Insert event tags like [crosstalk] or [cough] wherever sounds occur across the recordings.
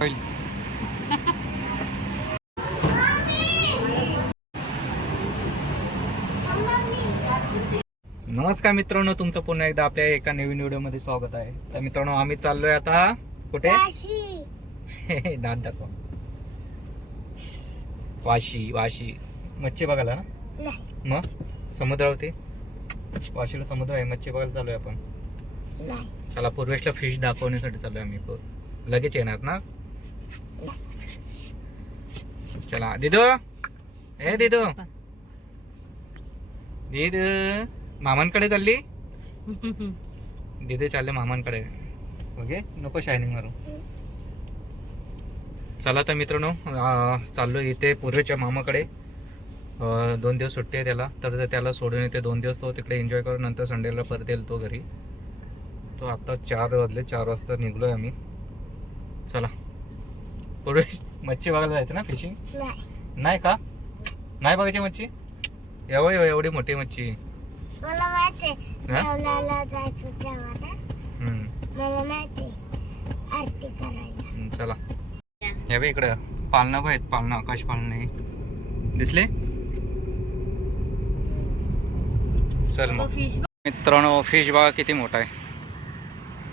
होईल नमस्कार मित्रांनो तुमचं पुन्हा एकदा आपल्या एका नवीन व्हिडिओमध्ये स्वागत आहे. तर मित्रांनो आम्ही चाललोय आता कुठे? [laughs] दात दाखव. वाशी वाशी. मच्छी बघायला ना? मग? समुद्रावरती? वाशीला समुद्र आहे मच्छी बघायला चालू आहे आपण चला पूर्वेशला फिश दाखवण्यासाठी चालू आहे आम्ही. लगेच येणार ना? चला दिदो ए दिदो दीद मामांकडे चालली दिदे चालले मामांकडे ओके नको शायनिंग मारू चला तर मित्रांनो चाललो इथे पूर्वेच्या मामाकडे दोन दिवस सुट्टी आहे त्याला तर त्याला सोडून येते दोन दिवस तो तिकडे एन्जॉय करून नंतर संडेला परत येईल तो घरी तो आता चार वाजले चार वाजता निघलोय आम्ही चला पूर्वे मच्छी बघायला जायचं ना फिशिंग नाही. का? नाही बघायची मच्छी? एवढी एवढी मोठी मच्छी. मला माहिती? देवलाला जायचं तेव्हा ना? हम्म, मला माहिती आरती करायला. हम्म, चला. हे बघ इकडं. पालना पण आहेत पालना. आकाश पालने. दिसले? चल मग. मित्रांनो फिश बघा किती मोठा आहे.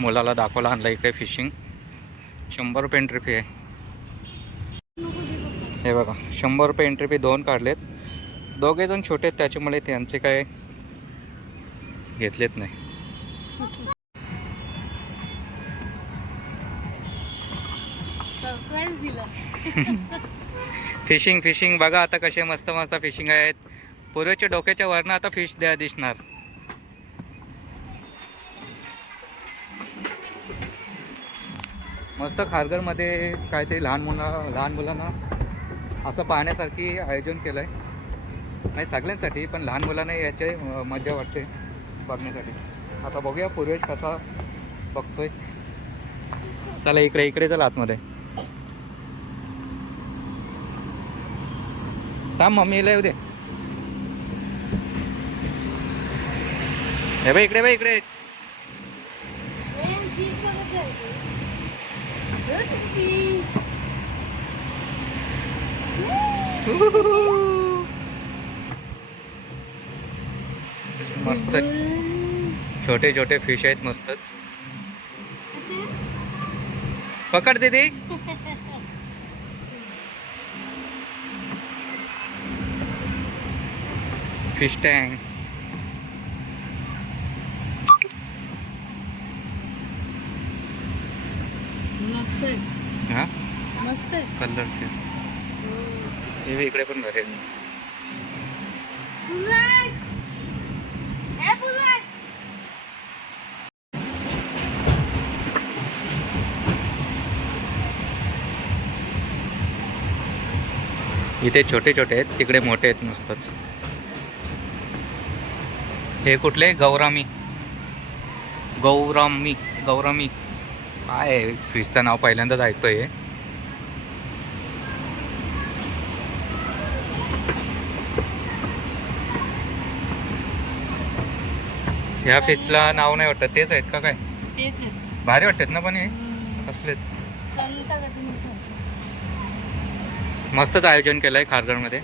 मुलाला दाखवला आणला इकडे फिशिंग शंभर रुपये एंट्री फी आहे. हे बघा शंभर रुपये एंट्री फी दोन काढलेत. दोघे जण छोटे आहेत त्याच्यामुळे त्यांचे काय घेतलेत नाही. फिशिंग फिशिंग बघा आता कसे मस्त मस्त फिशिंग आहेत. पूर्वीच्या डोक्याच्या वरनं आता फिश द्या दिसणार. मस्त खारघरमध्ये काहीतरी लहान मुला लहान मुलांना असं पाहण्यासारखी आयोजन केलं आहे नाही सगळ्यांसाठी पण लहान मुलांना याचे मजा वाटते बघण्यासाठी. आता बघूया पूर्वेश कसा बघतोय. चला इकडे इकडे चला आतमध्ये. थांब मम्मीला येऊ दे. हे बाई इकडे बाई इकडे. फिश मस्त. छोटे छोटे फिश आहेत मस्तच. पकड दीदी. फिश टँक मस्त हा? मस्त कलर इकडे पण भरेल इथे छोटे छोटे आहेत तिकडे मोठे आहेत नुसतंच. हे कुठले? गौरामी. Gourami gourami. काय आहे? फिशचं नाव पहिल्यांदाच ऐकतोय. ह्या फिशला नाव नाही वाटत. तेच आहेत का काय? तेच भारी वाटतात ना पण हे? हम्म. कसलेच. संत. मस्तच आयोजन केलंय खारघरमध्ये.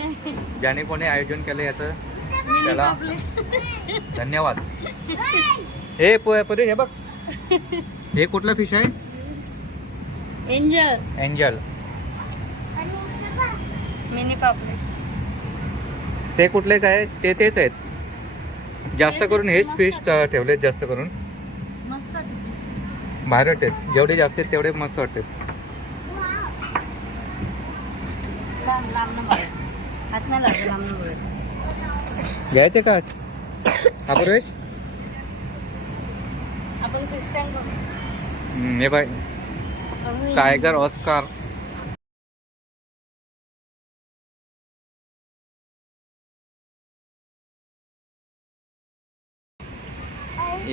[laughs] ज्याने कोणी आयोजन केलं याचं त्याला. धन्यवाद. [laughs] हे प- परे हे बघ. हे कुठलं फिश आहे? एंजल. एंजल. मिनी पापलेट ते कुठले काय? ते तेच आहेत. जास्त करून हेच फिश ठेवलेत जास्त करून. भारी वाटतात जेवढे जास्त आहेत तेवढे मस्त वाटतात. घ्यायचे का प्रवेश आपण फिश टँक बघू. हम्म, हे बाय. Tiger Oscar.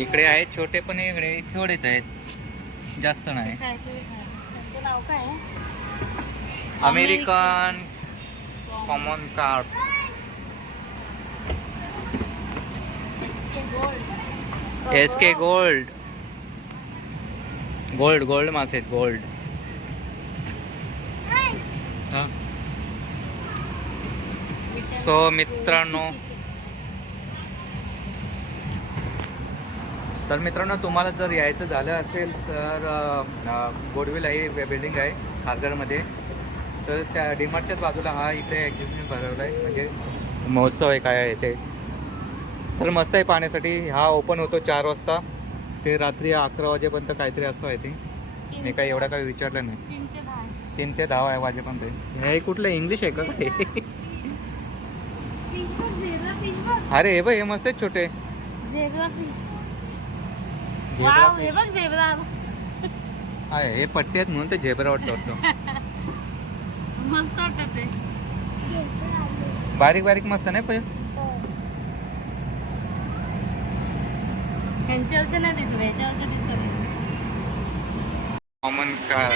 इकडे आहेत छोटे पण इकडे थोडेच आहेत. जास्त नाही. नाव काय? American common carp Gold. S K gold. Gold gold मासे आहेत गोल्ड. सो मित्रांनो तर मित्रांनो तुम्हाला जर यायचं झालं असेल तर गोडविल आहे बिल्डिंग आहे खारघरमध्ये तर त्या डीमार्टच्याच बाजूला हा इकडे एक्झिबिशन भरवलं आहे. म्हणजे महोत्सव आहे काय आहे ते. तर मस्त आहे पाहण्यासाठी. हा ओपन होतो चार वाजता. ते रात्री अकरा वाजेपर्यंत काहीतरी असतो आहे ते मी काही एवढा काही विचारलं नाही. तीन ते दहा आहे. वाजेपर्यंत हे कुठलं इंग्लिश आहे का अरे हे बघ हे मस्त आहेत छोटे. फिश वाव हे. बघ झेब्रा. हे पट्टे आहेत म्हणून ते झेब्रा वाटतं वाटतं. [laughs] मस्त वाटत ते. बारीक बारीक मस्त नाही पण. ह्यांच्यावरचे नाही दिसत ह्याच्यावरचे दिसतात कॉमन कार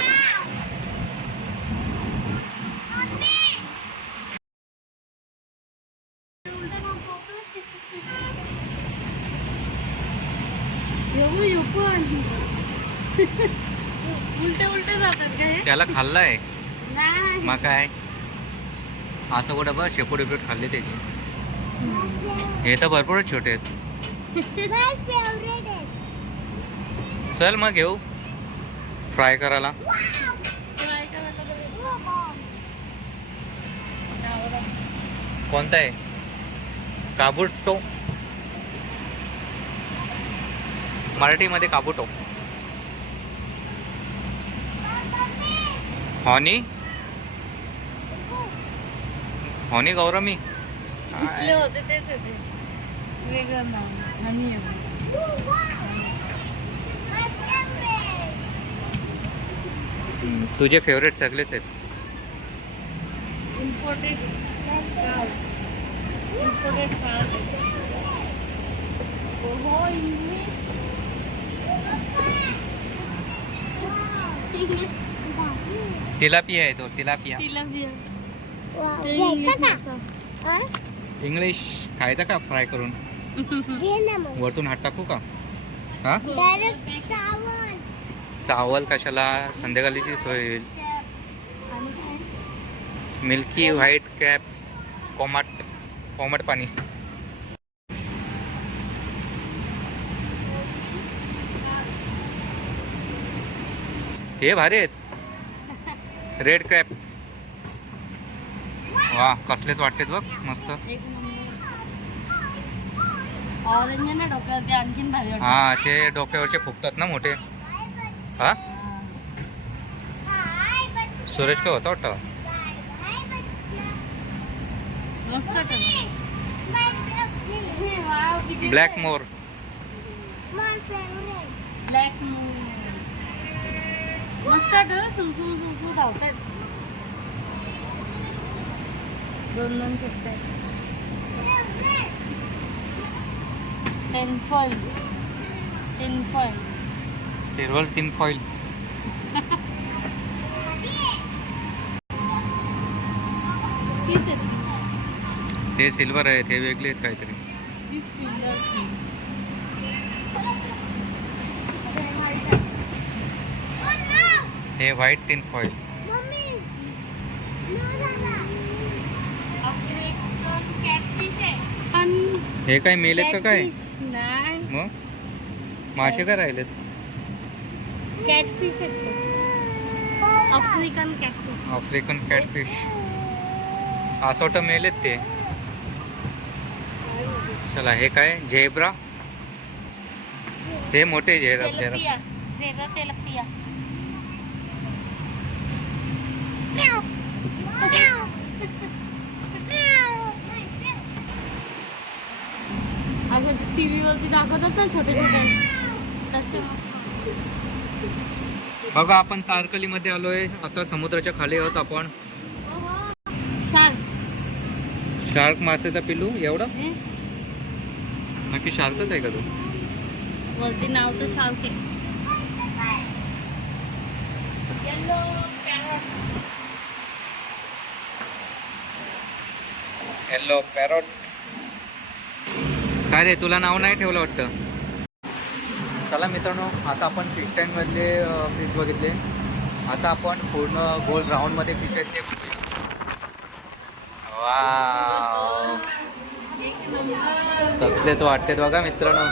येऊ येऊ पण उलटे उलटे जातात का हे त्याला खाल्लाय. मग काय? असं कुठं बघ शेपूट बिपूट खाल्ले त्याची. हे तर भरपूरच छोटे आहेत. चल मग घेऊ. फ्राय करायला. कोणता आहे? काबुटो. मराठीमध्ये काबुटो. हॉनी हॉनी गौरमी कुठले होते तेच होते वेगळं नाव हनी आहे. तुझे फेवरेट सगळेच आहेत Imported cow. Imported cow. [laughs] Tilapia आहे तो तिलापिया. हा? इंग्लिश खायचा का फ्राय करून? [laughs] वरतून हात टाकू का? हा? चावल. चावल कशाला? संध्याकाळीची सोय होईल. आणि काय? मिल्की व्हाईट कॅप कोमाट कोमट पाणी. हे भारी आहेत. रेड कॅप वा कसलेच वाटतेत बघ मस्त. हा ते डोक्यावरचे फुगतात ना मोठे. हा? सुरेश काय होता वाटतं? ब्लॅक मोर. ब्लॅक मस्त सुसू सुसू धावतायत. दोन दोन सुटतायत टेनफॉल टेनफॉल सिल्वर तीन फॉईल किती ते सिल्वर आहे ते वेगळे आहेत काहीतरी. हे व्हाईट टिन फॉईल. हे काय मेल आहेत का काय? नाही. मग? मासे काय राहिलेत? Catfish African catfish African catfish असोट मेलेत ते. चला हे काय? झेब्रा? हे मोठे झेब्रा झेब्रा तेलपिया. टी व्हीवरती दाखवतात ना छोटे छोटे. तसे. बघा आपण तारकलीमध्ये आलोय. आता समुद्राच्या खाली आहोत आपण. शार्क. शार्क मासेचा पिल्लू? एवढा? नक्की शार्कच आहे का तो? वरती नाव तर शार्क आहे. येलो पॅरट हॅलो पॅरॉट काय रे तुला नाव नाही ठेवलं वाटतं? चला मित्रांनो आता आपण फिश टँकमधले फिश बघितले. आता आपण पूर्ण गोल राऊंडमध्ये फिश आहेत ते. वाव कसलेच वाटते बघा मित्रांनो.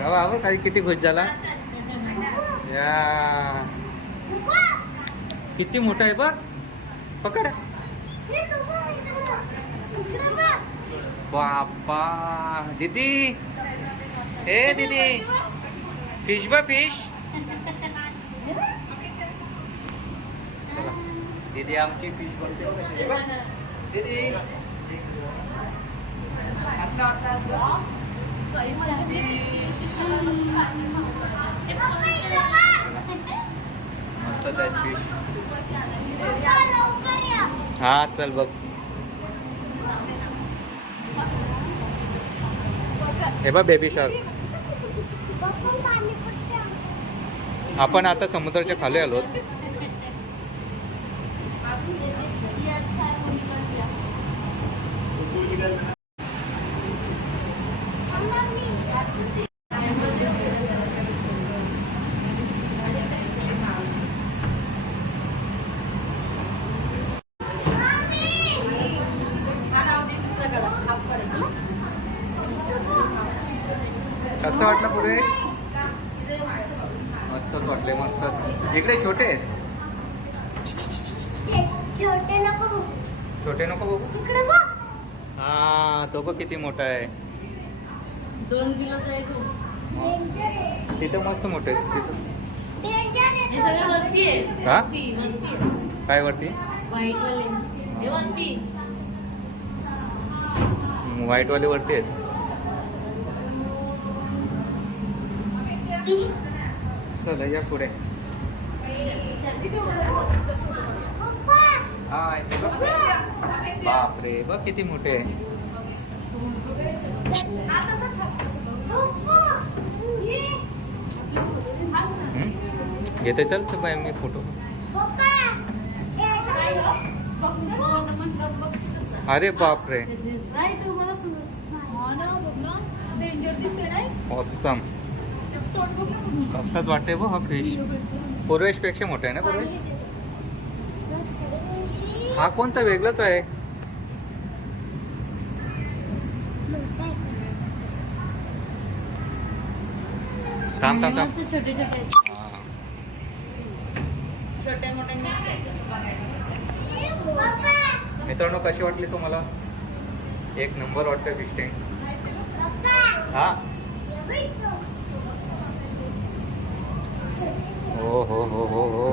वा काही किती खुश झाला. या. किती मोठा आहे बघ. पकड. बापा दीदी. हे दीदी. फिश ब फिश दीदी आमची फिश बनते. दीदी. आता आता मस्त फिश. हा चल बघ. हे बघ बेबी शार्क. आपण आता समुद्राच्या खाली आलो मम्मी, कसं वाटलं पुरेश मस्तच वाटले मस्तच इकडे छोटे आहेत ते छोटे नको बघू. छोटे नको बघू तिकडे बघ. हा तो बघ किती मोठा आहे? दोन किलोचा आहे तो. तिथं मस्त मोठे तिथं आहे हे सगळं वरती आहे. हा? वरती वरती आहे. काय वरती? व्हाईट वाले हे वरती. व्हाईट वाले वरती आहेत. चला या पुढे. हा बघ. बापरे बघ किती मोठे आहे? घेते चल तर बाय मी फोटो अरे बापरे. रे मला ऑसम कसलाच वाटते बघ हा फिश पूर्वेशपेक्षा मोठा आहे ना पूर्वेश? हा कोणता वेगळाच आहे? थांब थांब थांब मस्त छोटे छोटे. हा. छोटे मोठे mix आहेत. पप्पा, मित्रांनो कशी वाटली तुम्हाला एक नंबर वाटतं फिश टँक पप्पा, हा हे. हो हो हो हो.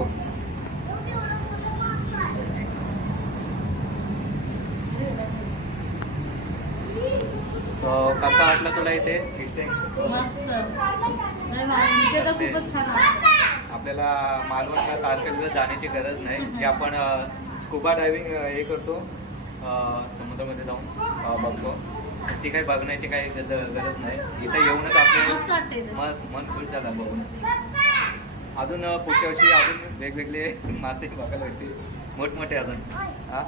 सो कसा वाटला तुला इथे फिश टँक मस्त आपल्याला मालवणला तारखेला जाण्याची गरज नाही. जे आपण स्कुबा डायव्हिंग हे करतो समुद्रामध्ये जाऊन बघतो ती काही बघण्याची काही गरज नाही. इथे येऊनच आपले. मस्त मन खुश झाला बघून. पप्पा, अजून पुढच्या वर्षी अजून वेगवेगळे [laughs] मासे बघायला भेटतील. मोठमोठे अजून. हा?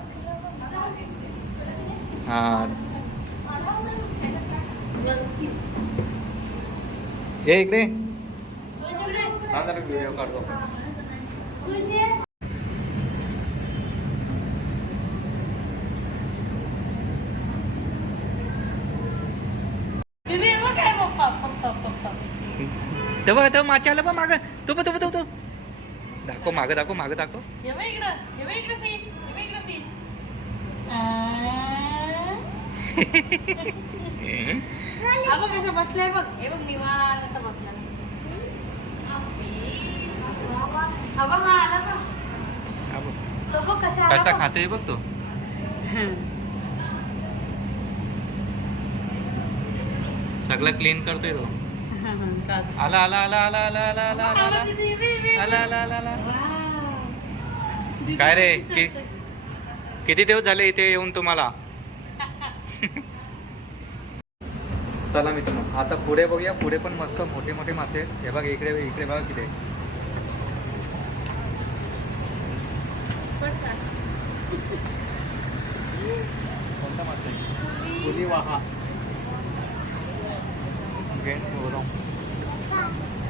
हा. हे इकडे व्हिडिओ काढतो ते बघ तेव्हा माच्या आलं बघ माग. तू बघ तो बघ दाखव माग दाखव माग दाखव. इकडं [laughs] [laughs] हे हे हा कसं बसलाय बघ हे बघ निवांत बसलाय हा fish. हा बघ हा आला बघ हा बघ. तो बघ कसा आला कसा बघ. खातोय बघ तो हं. सगळं क्लीन करतोय तो हं, हं. आला आला आला आला आला आला आला आला आला. आला आला आला आला वाव. काय रे? कि-. किती दिवस झाले इथे येऊन तुम्हाला चला मित्रांनो आता पुढे बघूया पुढे पण मस्त मोठे मोठे मासे आहेत. हे बघ इकडे इकडे बघा किती कोणता मासे पुली वाहा.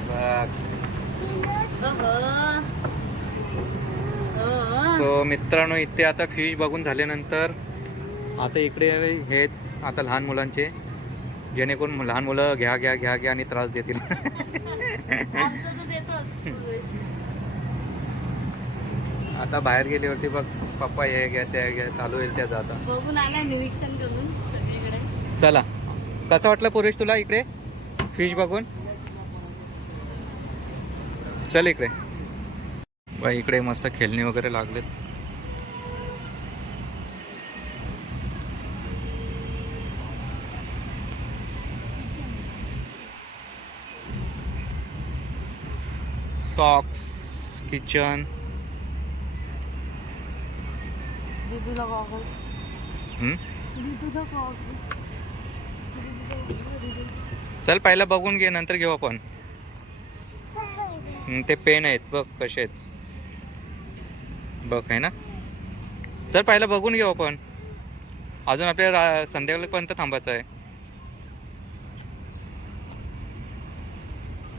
बघ. सो मित्रांनो इथे आता फिश बघून झाल्यानंतर आता इकडे हे आता लहान मुलांचे. जेणेकरून लहान मुलं घ्या घ्या घ्या घ्या आणि त्रास देतील. आता बाहेर गेल्यावरती बघ पप्पा हे घ्या त्या घ्या चालू होईल त्याचं आता. बघून आला निरीक्षण करून सगळीकडे. चला. कसं वाटलं पुरेश तुला इकडे? फिश बघून? चल इकडे. बा इकडे मस्त खेळणी वगैरे लागलेत. सॉक्स किचन चल पहिला बघून घे नंतर घेऊ आपण ते पेन आहेत बघ कसे आहेत बघ आहे ना चल पहिला बघून घेऊ आपण अजून आपल्याला रा- संध्याकाळपर्यंत थांबायचं आहे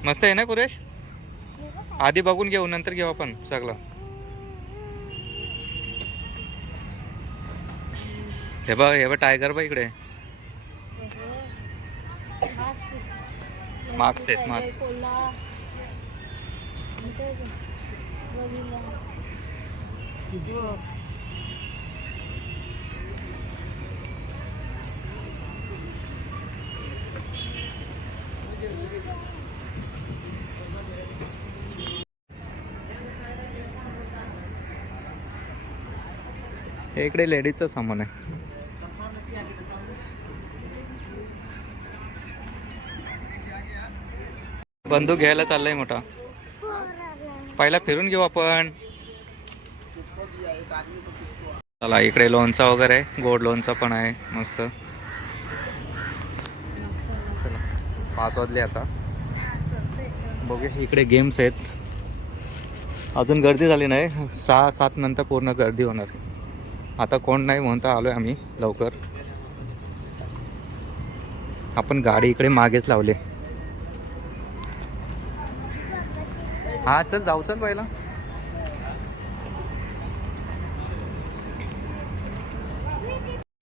मस्त आहे ना पुरेश आधी बघून घेऊ नंतर घेऊ आपण सगळं. हे बघ हे बघ टायगर बघ इकडे. मार्क्स आहेत मार्क्स हे इकडे लेडीजचं सामान आहे. बंदूक घ्यायला चाललाय मोठा. पहिला फिरून घेऊ आपण. चला इकडे लोणचा वगैरे आहे. गोड लोणचा पण आहे मस्त. चला पाच वाजले आता. बघूया इकडे गेम्स आहेत. अजून गर्दी झाली नाही. सहा सात नंतर पूर्ण गर्दी होणार. आता कोण नाही म्हणता आहे आम्ही लवकर. आपण गाडी इकडे मागेच लावले. हा चल जाऊ चल पहिला.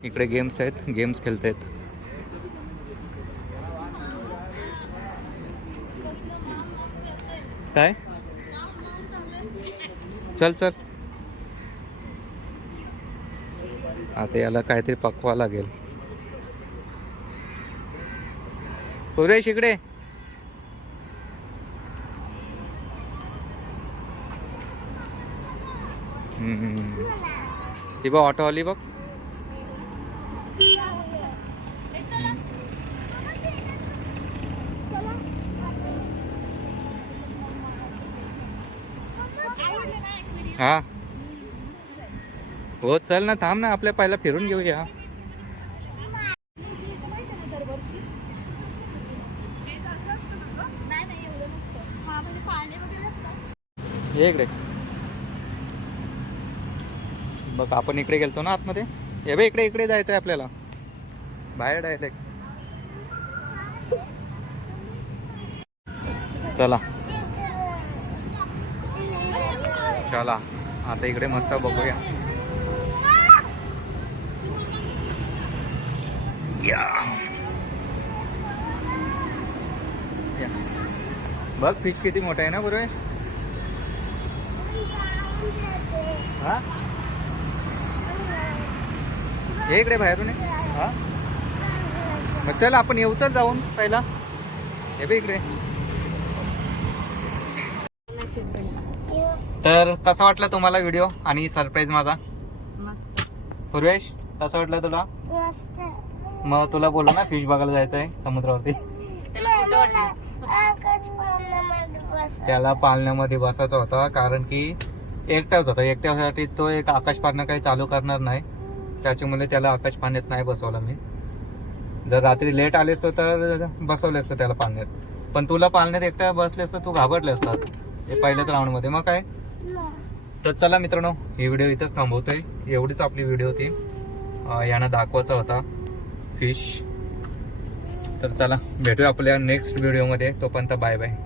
इकडे गेम्स आहेत गेम्स खेळतायत. काय? चल चल. आता याला काहीतरी पकवा लागेल. पुरेश इकडे. ती बघ ऑटो आली बघ. हा. हो चल ना थांब ना आपल्या पहिला फिरून घेऊया. ये इकडे. बघ आपण इकडे गेलतो ना आतमध्ये. हे बघ इकडे इकडे जायचं आहे आपल्याला. बाहेर डायरेक्ट चला. चला. आता इकडे मस्त बघूया. या. या. बघ फिश किती मोठा आहे ना बरोबर हा? ये इकडे बाहेरून. हा? मग चल आपण येऊ चल जाऊन पहिला. हे बघ इकडे. तर कसा वाटला तुम्हाला व्हिडिओ आणि सरप्राईज माझा? मस्त. पूर्वेश कसा वाटला तुला? मस्त मग तुला बोल ना फिश बघायला जायचं आहे समुद्रावरती. त्याला पाळण्यामध्ये बसायचा होता कारण की एकटाच होता. एकट्यासाठी तो एक आकाश पाळणं काही चालू करणार नाही. त्याच्यामुळे त्याला आकाश पाण्यात नाही बसवला मी. जर रात्री लेट आले असतो तर बसवले असतं त्याला पाण्यात. पण तुला पालण्यात एकट्या बसले असतं तू घाबरले असतात. ते पहिल्याच राऊंडमध्ये मग काय? तर चला मित्रांनो ही व्हिडिओ इथंच थांबवतोय. एवढीच आपली व्हिडिओ होती. यांना दाखवायचा होता. फिश तर चला भेटूया आपल्या नेक्स्ट व्हिडिओमध्ये तोपर्यंत बाय बाय